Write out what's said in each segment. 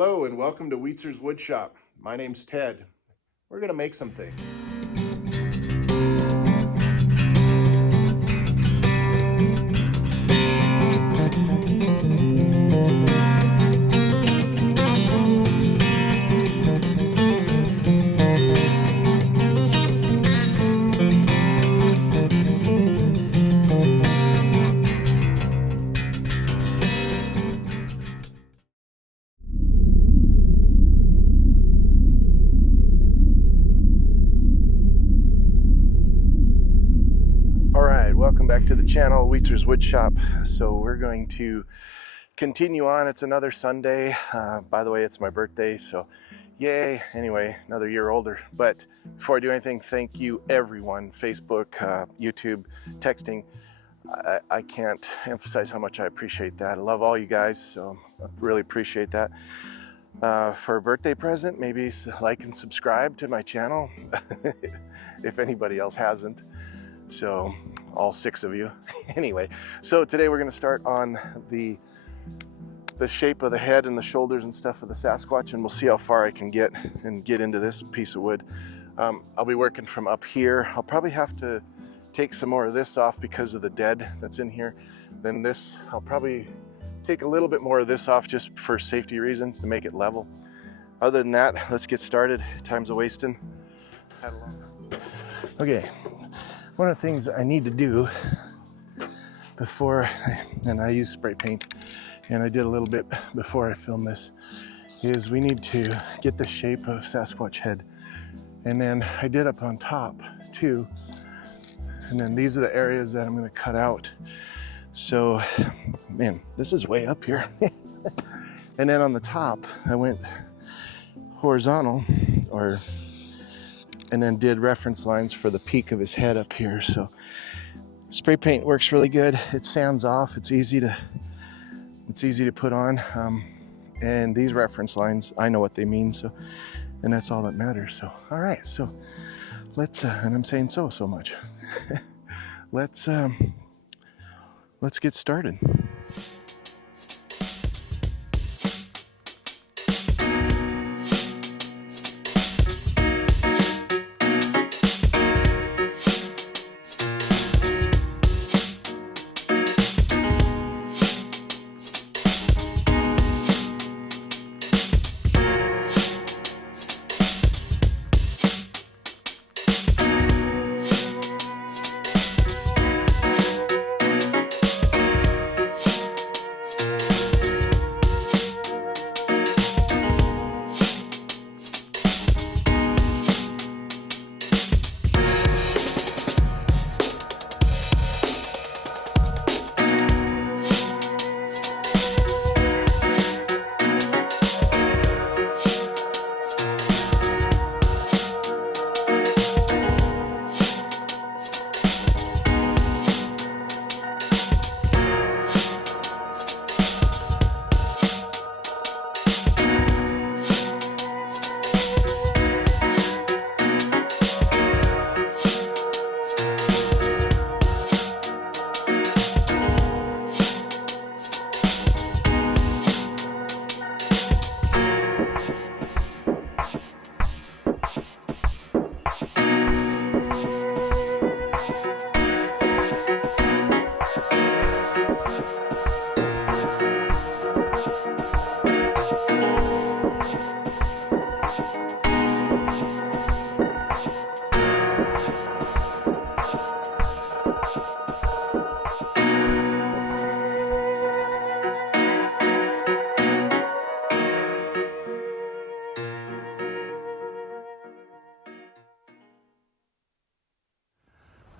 Hello and welcome to Weetzer's Woodshop. My name's Ted. We're going to make some things. Welcome back to the channel, Weetzer's Woodshop. So we're going to continue on. It's another Sunday. By the way, it's my birthday, so yay. Anyway, another year older. But before I do anything, thank you everyone, Facebook, YouTube, texting. I can't emphasize how much I appreciate that. I love all you guys, so I really appreciate that. For a birthday present, maybe like and subscribe to my channel if anybody else hasn't. So all 6 of you. Anyway, so today we're going to start on the shape of the head and the shoulders and stuff of the Sasquatch, and we'll see how far I can get into this piece of wood. I'll be working from up here. I'll probably have to take some more of this off because of the dead that's in here. Then this, I'll probably take a little bit more of this off just for safety reasons to make it level. Other than that, let's get started. Time's a wasting. Okay. One of the things I need to do before, and I use spray paint, and I did a little bit before I filmed this, is we need to get the shape of Sasquatch head. And then I did up on top too. And then these are the areas that I'm going to cut out. So, man, this is way up here. And then on the top, I went horizontal, and then did reference lines for the peak of his head up here. So spray paint works really good. It sands off. It's easy to put on. And these reference lines, I know what they mean. So, and that's all that matters. So, all right. So let's, and I'm saying so much. Let's get started.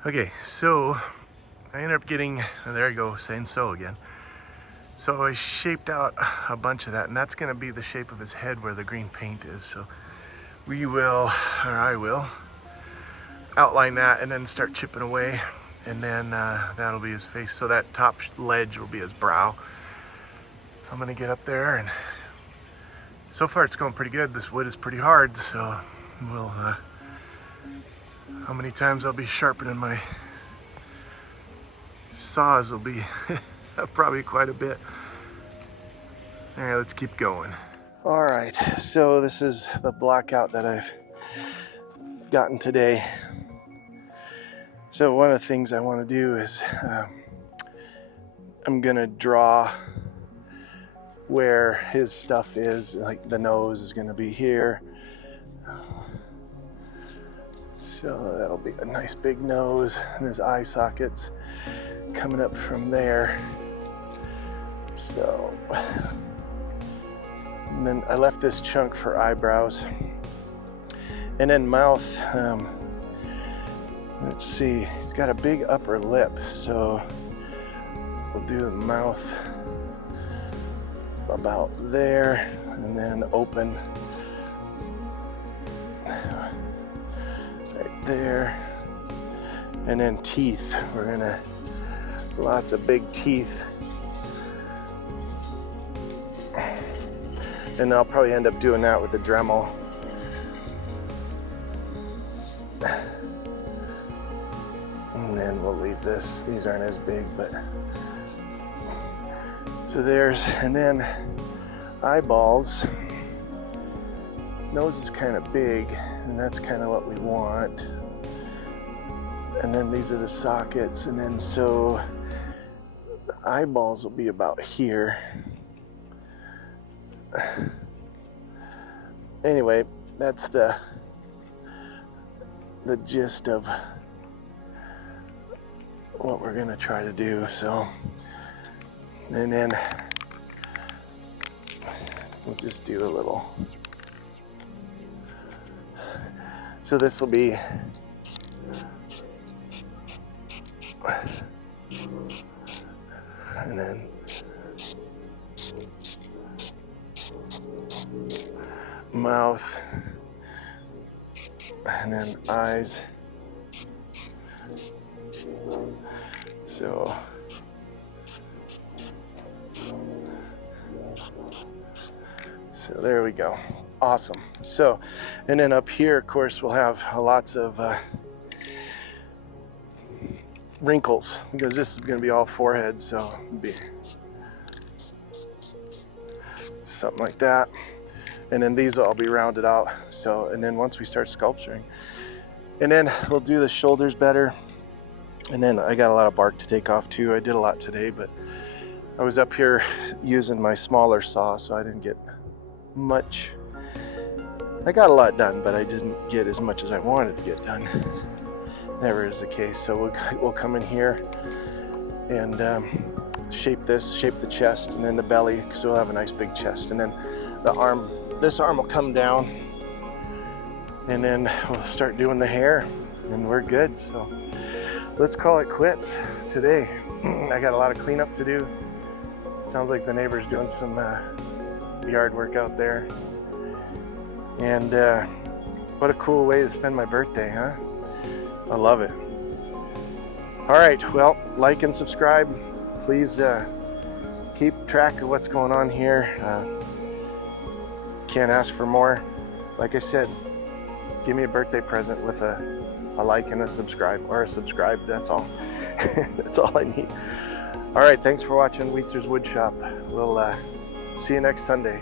Okay, so I ended up getting, there you go, saying so again. So I shaped out a bunch of that, and that's going to be the shape of his head where the green paint is. So we will, or I will, outline that and then start chipping away, and then that'll be his face. So that top ledge will be his brow. I'm going to get up there, and so far it's going pretty good. This wood is pretty hard, so we'll how many times I'll be sharpening my saws will be probably quite a bit. All right, let's keep going. All right, so this is the blockout that I've gotten today. So one of the things I want to do is I'm gonna draw where his stuff is. Like the nose is gonna be here, so that'll be a nice big nose, and his eye sockets coming up from there. So, and then I left this chunk for eyebrows, and then mouth. Let's see, he's got a big upper lip, so we'll do the mouth about there, and then open right there, and then teeth. We're gonna, lots of big teeth, and I'll probably end up doing that with the Dremel. And then we'll leave this. These aren't as big, but so there's, and then eyeballs. Nose is kind of big, and that's kind of what we want. And then these are the sockets, and then so the eyeballs will be about here. Anyway, that's the gist of what we're gonna try to do. So, and then we'll just do a little. So this will be and then mouth, and then eyes. So there we go. Awesome. So, and then up here, of course, we'll have lots of wrinkles, because this is going to be all forehead, so it'll be something like that. And then these will all be rounded out. So, and then once we start sculpturing, and then we'll do the shoulders better. And then I got a lot of bark to take off too. I did a lot today, but I was up here using my smaller saw, so I didn't get much. I got a lot done, but I didn't get as much as I wanted to get done. Never is the case. So we'll come in here and shape the chest, and then the belly, because we'll have a nice big chest. And then the arm, this arm will come down, and then we'll start doing the hair, and we're good. So let's call it quits today. I got a lot of cleanup to do. Sounds like the neighbor's doing some yard work out there. And what a cool way to spend my birthday, huh? I love it. All right, well, like and subscribe. Please keep track of what's going on here. Can't ask for more. Like I said, give me a birthday present with a like and a subscribe, or a subscribe, that's all. That's all I need. All right, thanks for watching Weetzer's Woodshop. We'll see you next Sunday.